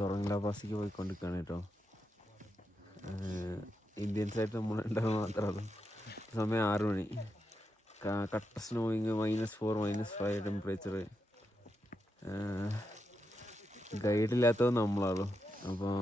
തുറങ്ങില്ല പാസിക്ക് പോയിക്കൊണ്ടിരിക്കുകയാണ് കേട്ടോ. ഇന്ത്യൻസായിട്ട് നമ്മളുണ്ടാകുക മാത്രമേ ഉള്ളൂ. സമയം 6 മണി. കട്ട സ്നോയിങ്, -4 -5 ടെമ്പറേച്ചർ. ഗൈഡില്ലാത്തത് നമ്മളാണല്ലോ. അപ്പോൾ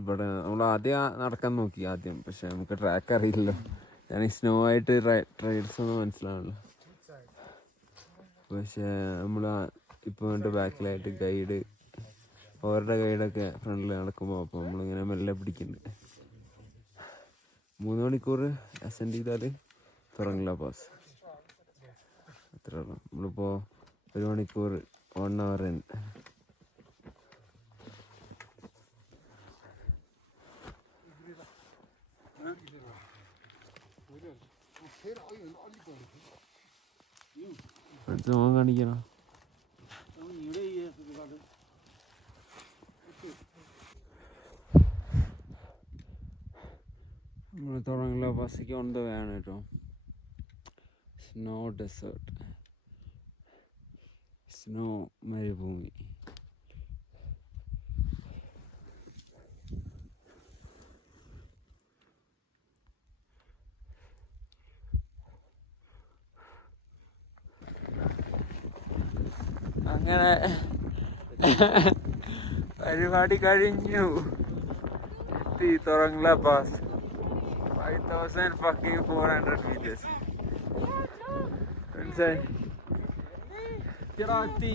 ഇവിടെ നമ്മൾ ആദ്യം നടക്കാൻ നോക്കി പക്ഷെ നമുക്ക് ട്രാക്ക് അറിയില്ലല്ലോ. ഞാൻ ഈ സ്നോ ആയിട്ട് ട്രൈഡ്സ് ഒന്നും മനസ്സിലാവില്ല. പക്ഷേ നമ്മൾ ഇപ്പോൾ എൻ്റെ ബാക്കിലായിട്ട് ഗൈഡ്, അവരുടെ ഗൈഡൊക്കെ ഫ്രണ്ടിൽ നടക്കുമ്പോൾ അപ്പോൾ നമ്മളിങ്ങനെ മെല്ലെ പിടിക്കുന്നുണ്ട്. 3 മണിക്കൂർ അസെൻഡ് ചെയ്താൽ തുറങ്ങില്ല പാസ്. അത്രേ ഉള്ളൂ. നമ്മളിപ്പോൾ 1 മണിക്കൂർ 1 hour in. കാണിക്കണം. നമ്മൾ തുറങ്ങില്ല പാസിക്ക് ഓൺ ദ വേ ആണ് കേട്ടോ. സ്നോ ഡെസേർട്ട്, സ്നോ മരുഭൂമി. അങ്ങനെ പരിപാടി കഴിഞ്ഞു. തുറങ്ങില്ല പാസ് 5400 meters. കിടാത്തി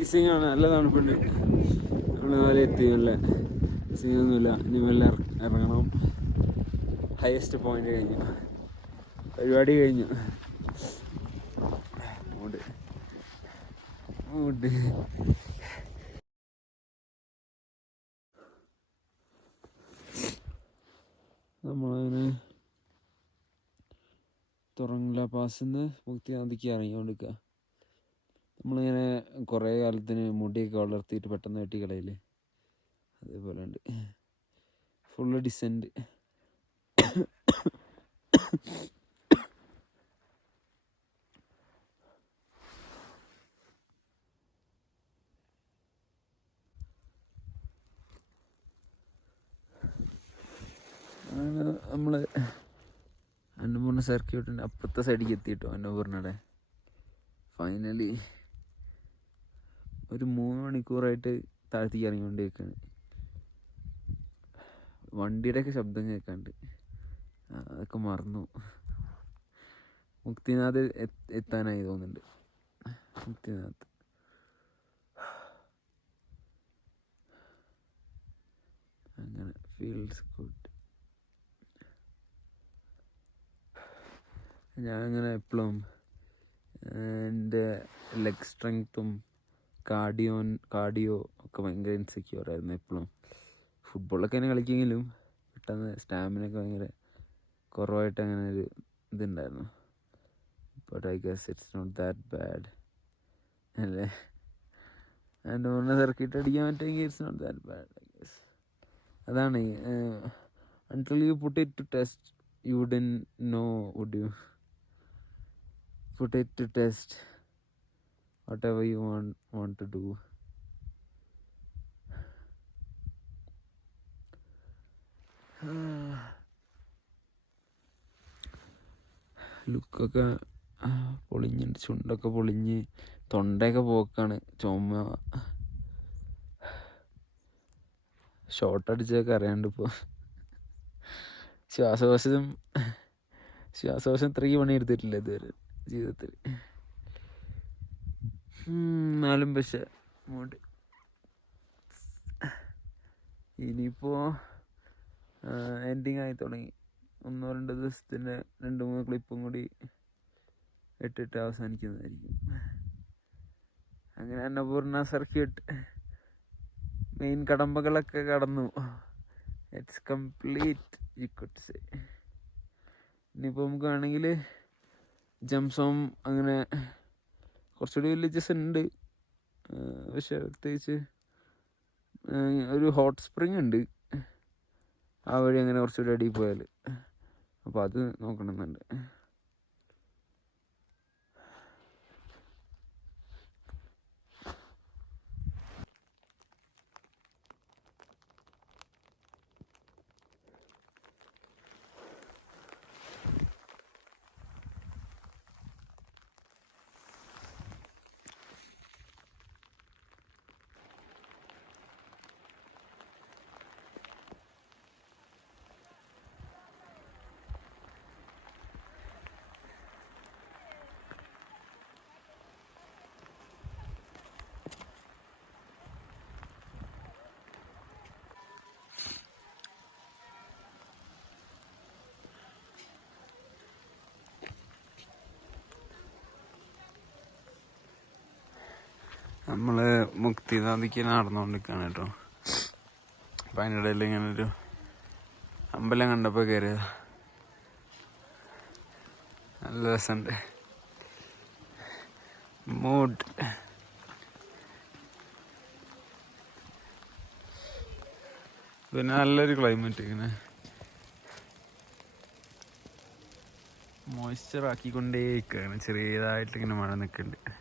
ഈസിങ്ങാണ്, നല്ല തണുപ്പുണ്ട്. നമ്മൾ മേലെ എത്തി. നല്ല സീനൊന്നുമില്ല. ഇനി മെല്ലെ ഇറങ്ങണം. ഹയസ്റ്റ് പോയിന്റ് കഴിഞ്ഞു, പരിപാടി കഴിഞ്ഞു. നമ്മളങ്ങനെ തുറങ്ങില്ല പാസിന്ന് മുക്തിനാഥിക്ക് ഇറങ്ങിക്കൊണ്ടിരിക്കുക. നമ്മളിങ്ങനെ കുറേ കാലത്തിന് മുടിയൊക്കെ വളർത്തിയിട്ട് പെട്ടെന്ന് വെട്ടി കളയില്ലേ, അതേപോലെ ഉണ്ട്. Full decent. നമ്മൾ അന്നപൂർണ്ണ സർക്യൂട്ടിൻ്റെ അപ്പുറത്തെ സൈഡിലേക്ക് എത്തിയിട്ടോ. അന്നപൂർണ്ണയുടെ ഫൈനലി ഒരു 3 മണിക്കൂറായിട്ട് താഴ്ത്തേക്ക് ഇറങ്ങിക്കൊണ്ടിരിക്കുകയാണ്. വണ്ടിയുടെയൊക്കെ ശബ്ദം കേൾക്കാണ്ട് അതൊക്കെ മറന്നു. മുക്തിനാഥ് എത്താനായി തോന്നുന്നുണ്ട്. മുക്തിനാഥ് അങ്ങനെ ഫീൽസ് ഗുഡ്. ഞാനങ്ങനെ എപ്പോഴും എൻ്റെ ലെഗ് സ്ട്രെങ്ത്തും കാർഡിയോ ഒക്കെ ഭയങ്കര ഇൻസെക്യൂർ ആയിരുന്നു എപ്പോഴും. ഫുട്ബോളൊക്കെ തന്നെ കളിക്കുമെങ്കിലും പെട്ടെന്ന് സ്റ്റാമിനൊക്കെ ഭയങ്കര കുറവായിട്ട് അങ്ങനെ ഒരു ഇതുണ്ടായിരുന്നു. But I guess it's not that bad അല്ലേ. എൻ്റെ മുന്നേ സർക്കിട്ട് അടിക്കാൻ പറ്റുമെങ്കിൽ it's not that bad I guess. അതാണ് until you put it to test you wouldn't know, would you? Put it to test whatever you want to do. ലുക്കൊക്കെ പൊളിഞ്ഞിട്ട്, ചുണ്ടൊക്കെ പൊളിഞ്ഞ്, തൊണ്ടയൊക്കെ പോക്കാണ്, ചുമ. ഷോർട്ടടിച്ചൊക്കെ അറിയാണ്ട് ഇപ്പോൾ. ശ്വാസകോശം 3 പണി എടുത്തിട്ടില്ല ഇതുവരെ ജീവിതത്തിൽ. എന്നാലും പക്ഷെ അങ്ങോട്ട് ഇനിയിപ്പോൾ എൻഡിങ് ആയി തുടങ്ങി. 1-2 ദിവസത്തിൻ്റെ 2-3 ക്ലിപ്പും കൂടി ഇട്ടിട്ട് അവസാനിക്കുന്നതായിരിക്കും. അങ്ങനെ അന്നപൂർണ്ണ സർക്യൂട്ട് മെയിൻ കടമ്പകളൊക്കെ കടന്നു. It's complete you could say. ഇനിയിപ്പോൾ നമുക്ക് വേണമെങ്കിൽ ജംസോം അങ്ങനെ കുറച്ചുകൂടി വില്ലേജസ് ഉണ്ട്. പക്ഷെ പ്രത്യേകിച്ച് ഒരു ഹോട്ട് സ്പ്രിങ് ഉണ്ട്. ആ വഴി അങ്ങനെ കുറച്ചുകൂടി അടിയിൽ പോയാൽ അപ്പോൾ അത് നോക്കണമെന്നുണ്ട്. നമ്മൾ മുക്തിനാഥിക്ക് നടന്നുകൊണ്ടിരിക്കുകയാണ് കേട്ടോ. അപ്പം അതിനിടയിൽ ഇങ്ങനെ ഒരു അമ്പലം കണ്ടപ്പോൾ കയറിയത്. നല്ല രസമുണ്ട്. മൂഡ് പിന്നെ നല്ലൊരു ക്ലൈമറ്റ്, ഇങ്ങനെ മോയ്സ്ചർ ആക്കിക്കൊണ്ടേയിരിക്കുകയാണ്. ചെറിയതായിട്ട് ഇങ്ങനെ മഴ നിൽക്കുന്നുണ്ട്.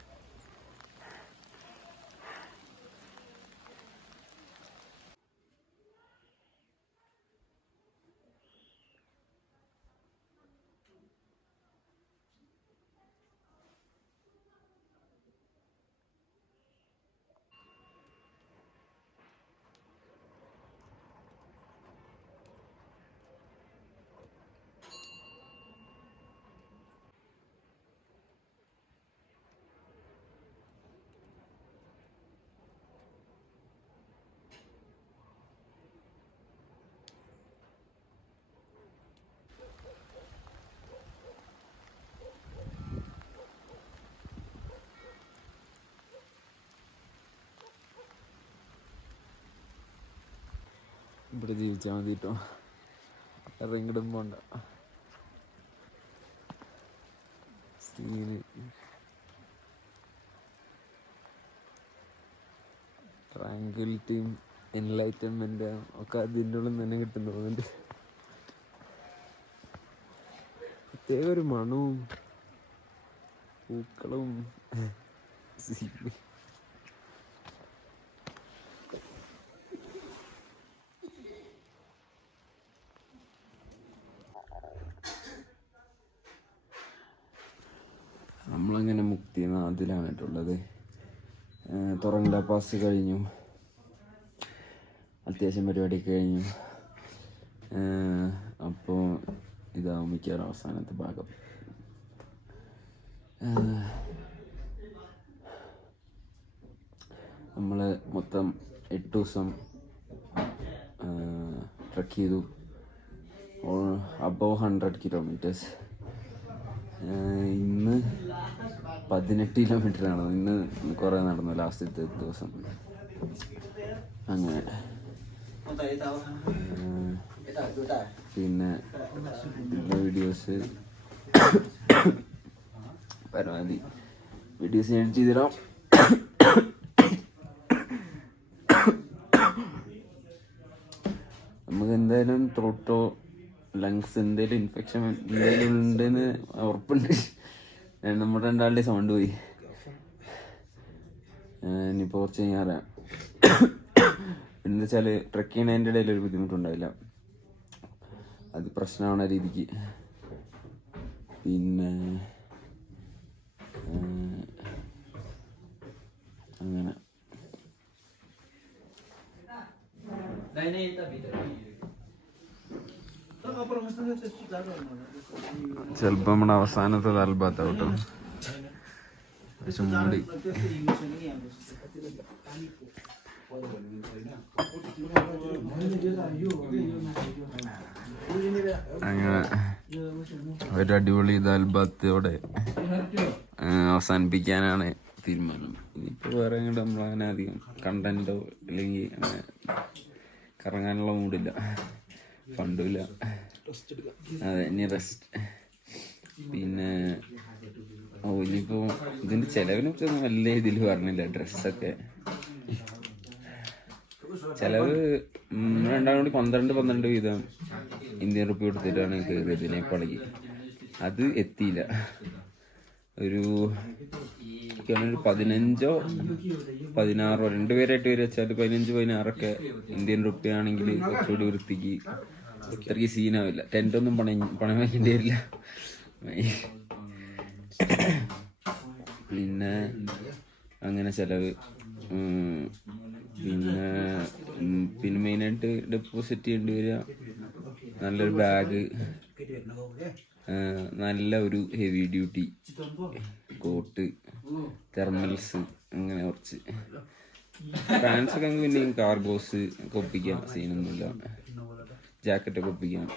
ഇവിടെ ജീവിച്ചാൽ മതി കേട്ടോ, എവിടെയെങ്കിലും പോണ്ട. സീന് ട്രാങ്ക്വിലിറ്റിയും എൻലൈറ്റൻമെൻറ്റും ഒക്കെ അതിൻ്റെ ഉള്ളിൽ തന്നെ കിട്ടുന്നു തോന്നുന്നുണ്ട്. പ്രത്യേക ഒരു മണവും പൂക്കളും നമ്മളങ്ങനെ മുക്തിനാഥിലാണ് കേട്ടുള്ളത്. തുറങ്ക പാസ് കഴിഞ്ഞു, അത്യാവശ്യം പരിപാടിയൊക്കെ കഴിഞ്ഞു. അപ്പോൾ ഇതാവും മിക്കവാറും അവസാനത്തെ ഭാഗം. നമ്മൾ മൊത്തം 8 ദിവസം ട്രക്ക് ചെയ്തു. Above 100 kilometres. ഇന്ന് 18 കിലോമീറ്റർ നടന്നു. ഇന്ന് കുറേ നടന്നു ലാസ്റ്റത്തെ ദിവസം. അങ്ങനെ പിന്നെ വീഡിയോസ് പരമാവധി വീഡിയോസ് ഞാൻ എഡിറ്റ് ചെയ്തിടാം. നമുക്ക് എന്തായാലും ത്രോട്ടോ ലങ്സ് എന്തെങ്കിലും ഇൻഫെക്ഷൻ എന്തെങ്കിലും ഉണ്ടെന്ന് ഉറപ്പുണ്ട്. നമ്മുടെ രണ്ടാളുടെ സൗണ്ട് പോയി. ഇനിയിപ്പോൾ കുറച്ച് കഴിഞ്ഞാൽ അറിയാം. പിന്നെ വെച്ചാൽ ട്രെക്ക് ചെയ്യുന്നതിൻ്റെ ഇടയിൽ ഒരു ബുദ്ധിമുട്ടുണ്ടാവില്ല, അത് പ്രശ്നമാവുന്ന രീതിക്ക്. പിന്നെ അങ്ങനെ ചിലപ്പോൾ നമ്മുടെ അവസാനത്തെ താൽബാത്താവട്ടോ. പക്ഷെ മൂടി അങ്ങനെ ഒരു അടിപൊളി ദാൽബാത്തോടെ അവസാനിപ്പിക്കാനാണ് തീരുമാനം. ഇനിയിപ്പോൾ വേറെ അങ്ങോട്ട് നമ്മളങ്ങനെ അധികം കണ്ടൻറ്റോ അല്ലെങ്കിൽ അങ്ങനെ കറങ്ങാനുള്ള മൂഡില്ല, ഫണ്ടുമില്ല. അതെ, ഇനി റെസ്റ്റ്. പിന്നെ ഇനിയിപ്പോൾ ഇതിൻ്റെ ചിലവിനെ കുറിച്ചൊന്നും വലിയ ഇതിൽ പറഞ്ഞില്ല. ഡ്രസ്സൊക്കെ ചിലവ് രണ്ടാം കൂടി 12 വീതം ഇന്ത്യൻ റുപ്പി കൊടുത്തിട്ടാണ് കയറിയത് നേപ്പാളിക്ക്. അത് എത്തിയില്ല. ഒരു 15-16 രണ്ടുപേരായിട്ട് വരെ വെച്ചാൽ 15-16 ഇന്ത്യൻ റുപ്പി ആണെങ്കിൽ കുറച്ചുകൂടി വൃത്തിക്ക് ഇത്രയ്ക്ക് സീനാവില്ല. ടെൻ്റൊന്നും പണം വയ്ക്കേണ്ടി വരില്ല. പിന്നെ അങ്ങനെ ചിലവ്. പിന്നെ മെയിനായിട്ട് ഡെപ്പോസിറ്റ് ചെയ്യേണ്ടി വരിക നല്ലൊരു ബാഗ്, നല്ല ഒരു ഹെവി ഡ്യൂട്ടി കോട്ട്, തെർമൽസ്, അങ്ങനെ കുറച്ച് പാൻസൊക്കെ പിന്നെയും കാർഗോസ് ഒക്കെ ഒപ്പിക്കാം, സീനൊന്നുമില്ല. ജാക്കറ്റൊക്കെ ഒപ്പിക്കാം.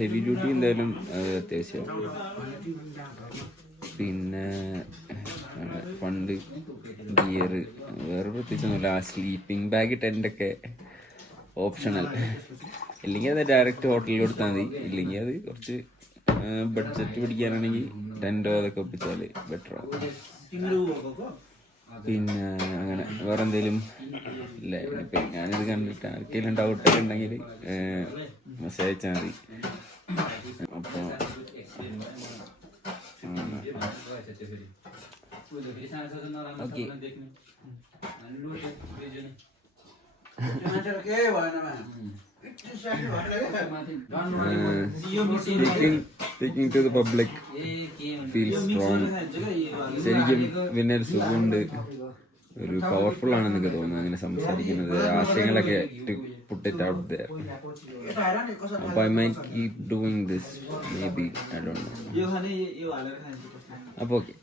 ഹെവി ഡ്യൂട്ടി എന്തായാലും അത്യാവശ്യം. പിന്നെ ഫണ്ട്, ഗിയർ, വേറെ പ്രത്യേകിച്ചൊന്നുമില്ല. ആ സ്ലീപ്പിംഗ് ബാഗ്, ടെൻ്റൊക്കെ ഓപ്ഷണൽ. ഇല്ലെങ്കിൽ അത് ഡയറക്റ്റ് ഹോട്ടലിൽ കൊടുത്താൽ മതി. ഇല്ലെങ്കിൽ അത് കുറച്ച് ബഡ്ജറ്റ് പിടിക്കാനാണെങ്കിൽ ടെൻ്റോ അതൊക്കെ ഒപ്പിച്ചാൽ ബെറ്ററാവും. പിന്നെ അങ്ങനെ വേറെ എന്തെങ്കിലും ഇല്ലേ? ഇപ്പം ഞാനിത് കണ്ടിട്ട് ആർക്കെങ്കിലും ഡൗട്ടൊക്കെ ഉണ്ടെങ്കിൽ മെസ്സേജ് അയച്ചാൽ മതി. അപ്പോൾ okay. Speaking to the public feels strong. ശരിക്കും പിന്നെ ഒരു സുഖമുണ്ട്, ഒരു പവർഫുൾ ആണെന്ന് എനിക്ക് തോന്നുന്നു അങ്ങനെ സംസാരിക്കുന്നത്. ആശയങ്ങളൊക്കെ put it out there. അപ്പോൾ I might keep doing this, maybe, I don't know. അപ്പോൾ ഓക്കെ.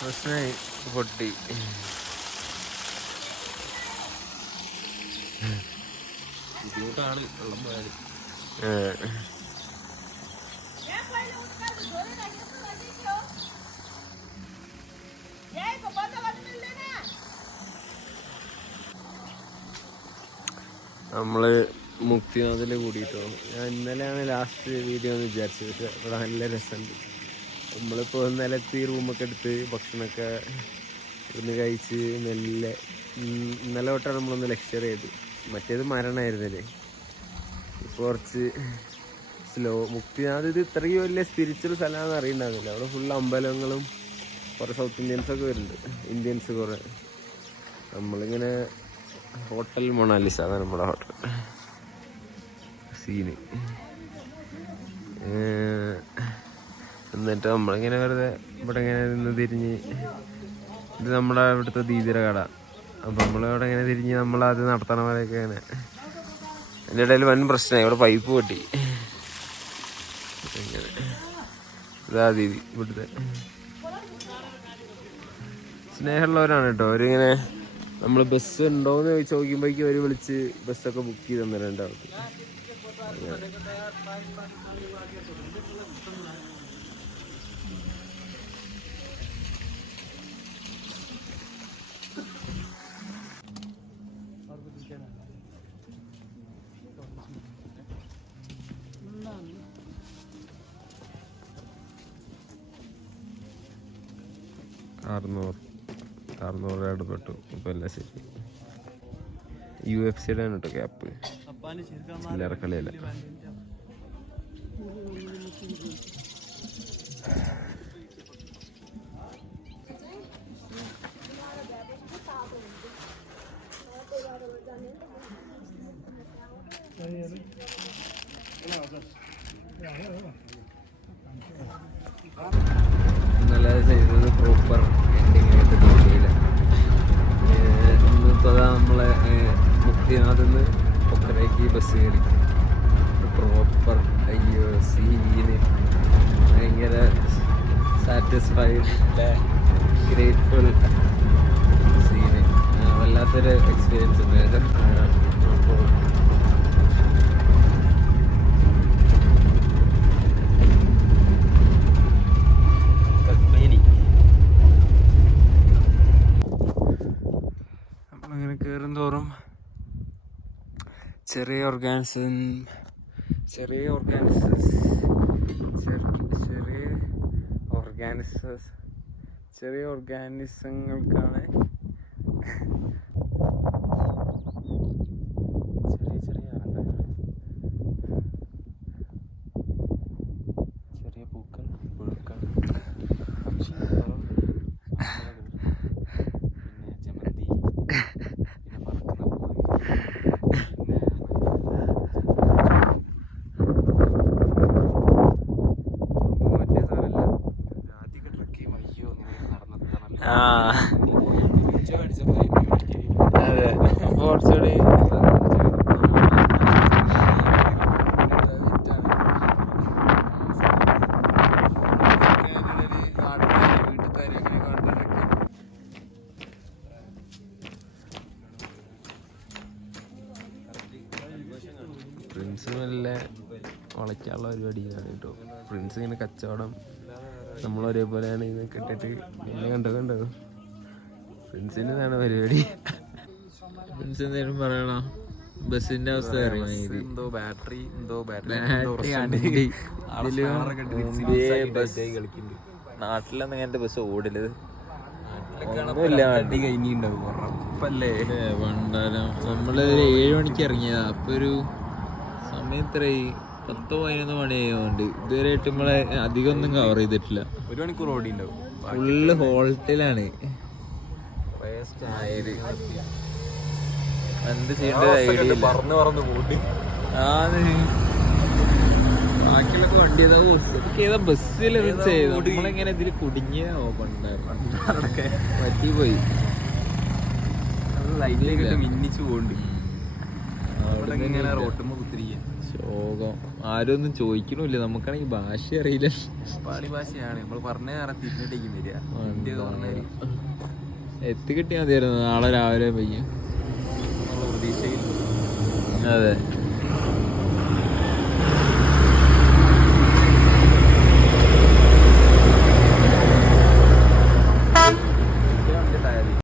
പ്രശ്നമായി പൊട്ടി. ബുദ്ധിമുട്ടാണ് വെള്ളം പോയാൽ. നമ്മള് മുക്തിനാഥിൽ കൂടിയിട്ടോ. ഞാൻ ഇന്നലെയാണ് ലാസ്റ്റ് വീഡിയോ എന്ന് വിചാരിച്ചത്. പക്ഷെ ഇവിടെ നല്ല രസമുണ്ട്. നമ്മളിപ്പോൾ നിലത്ത് റൂമൊക്കെ എടുത്ത് ഭക്ഷണമൊക്കെ ഇന്ന് കഴിച്ച് മെല്ലെ ഇന്നലെ തൊട്ടാണ് നമ്മളൊന്ന് ലെക്ചർ ചെയ്ത്. മറ്റേത് മരണമായിരുന്നല്ലേ. ഇപ്പോൾ കുറച്ച് സ്ലോ. മുക്തിനാഥ് ഇത് ഇത്രയും വലിയ സ്പിരിച്വൽ സ്ഥലമാണെന്ന് അറിയണ്ടായിരുന്നില്ല. അവിടെ ഫുൾ അമ്പലങ്ങളും കുറേ സൗത്ത് ഇന്ത്യൻസൊക്കെ വരുന്നുണ്ട്, ഇന്ത്യൻസ് കുറേ. നമ്മളിങ്ങനെ ഹോട്ടൽ മൊണാലിസ, അതാണ് നമ്മുടെ ഹോട്ടൽ സീന്. എന്നിട്ട് നമ്മളിങ്ങനെ വെറുതെ ഇവിടെ ഇങ്ങനെ നിന്ന് തിരിഞ്ഞ്, ഇത് നമ്മുടെ ഇവിടുത്തെ ദീദിയുടെ കട. അപ്പം നമ്മളിവിടെ ഇങ്ങനെ തിരിഞ്ഞ് നമ്മളത് നടത്തണ പോലെയൊക്കെ ഇങ്ങനെ. അതിൻ്റെ ഇടയിൽ വൻ പ്രശ്നമായി, ഇവിടെ പൈപ്പ് പൊട്ടി. ഇങ്ങനെ ഇതാ ദീദി ഇവിടുത്തെ സ്നേഹമുള്ളവരാണ് കേട്ടോ. അവരിങ്ങനെ നമ്മൾ ബസ് ഉണ്ടോയെന്ന് ചോദിച്ച് നോക്കുമ്പോഴേക്കും അവർ വിളിച്ച് ബസ്സൊക്കെ ബുക്ക് ചെയ്ത് തന്നിട്ടുണ്ട് അവർക്ക്. അറുന്നൂറ് അടുപ്പെട്ടു. ഇപ്പം എല്ലാം ശരി. UFC-യുടെ ആണ് കേട്ടോ ക്യാപ്പ്. ചില്ലറ കളിയല്ല. ഇന്നലെ ചെയ്തത് പ്രോപ്പർ എൻഡിങ് ആയിട്ട് തോന്നിയില്ല. ഇന്നിപ്പോൾ നമ്മളെ മുക്തിനാഥിന്ന് പൊക്കരയ്ക്ക് ബസ് കയറി. പ്രോപ്പർ അയ്യോ സീന് ഭയങ്കര സാറ്റിസ്ഫൈഡ്, ഗ്രേറ്റ്ഫുൾ സീന്. വല്ലാത്ത വല്ലാത്തൊരു എക്സ്പീരിയൻസ് ഉണ്ട്. നമ്മളങ്ങനെ കയറും തോറും ചെറിയ ഓർഗാനിസങ്ങൾക്കാണ് ചെറിയ പൂക്കൾ, പുഴുക്കൾ, പക്ഷികളും, പിന്നെ ജമന്തി, പിന്നെ പറക്കുന്ന പൂവ്, പിന്നെ മറ്റേ സാധനമല്ല ആദ്യമൊക്കെ ട്രക്ക് ചെയ്യുമ്പോൾ അയ്യോ ഇങ്ങനെ നടന്നെത്തണല്ലോ. അതെ, കുറച്ചുകൂടി പ്രിൻസ് നല്ല വളയ്ക്കാനുള്ള പരിപാടിയാണ് കേട്ടോ. പ്രിൻസ് ഇങ്ങനെ കച്ചവടം നമ്മൾ ഒരേപോലെയാണ് ഇതൊക്കെ ഇട്ടിട്ട് പിന്നെ കണ്ടോ പ്രിൻസിൻ്റെ ഇതാണ് പരിപാടി. പ്രിൻസ് എന്തെങ്കിലും പറയണോ? ബസ്സിന്റെ അവസ്ഥ ബാറ്ററി നാട്ടിലൊന്നും ഇങ്ങനത്തെ ബസ് ഓടില്ലത് വണ്ടി കഴിഞ്ഞിട്ടുണ്ടാവും ഉറപ്പല്ലേ. പണ്ടാരം നമ്മള് 7 മണിക്ക് ഇറങ്ങിയതാ. അപ്പൊ ഒരു സമയം എത്രയായി? 10-11 മണിയായതുകൊണ്ട് ഇതുവരെയായിട്ട് നമ്മളെ അധികം ഒന്നും കവർ ചെയ്തിട്ടില്ല. 1 മണിക്കൂർ ഓടിണ്ടാവും. ഫുള്ള് ഹോൾട്ടിലാണ്. എന്ത് ചെയ്യേണ്ട ഐഡിയ പറന്ന് കൂട്ടി. ബാക്കിയുള്ളൊക്കെ വണ്ടി ഏതാ ബസ്സിൽ നമ്മളിങ്ങനെ ഇതിൽ കുടുങ്ങിയോ പറ്റിപ്പോയി. ലൈറ്റിലേക്കൊക്കെ മിന്നിച്ചു പോണ്ട്. ശോകം. ആരും ഒന്നും ചോദിക്കണില്ല. നമുക്കാണെങ്കിൽ ഭാഷ അറിയില്ല. പാളി ഭാഷയാണ്. നമ്മൾ പറഞ്ഞ തിരിഞ്ഞിട്ടേക്കും വരിക. എത്തി കിട്ടിയാൽ മതിയായിരുന്നു നാളെ രാവിലെ പയ്യ പ്രതീക്ഷയിൽ. അതെ.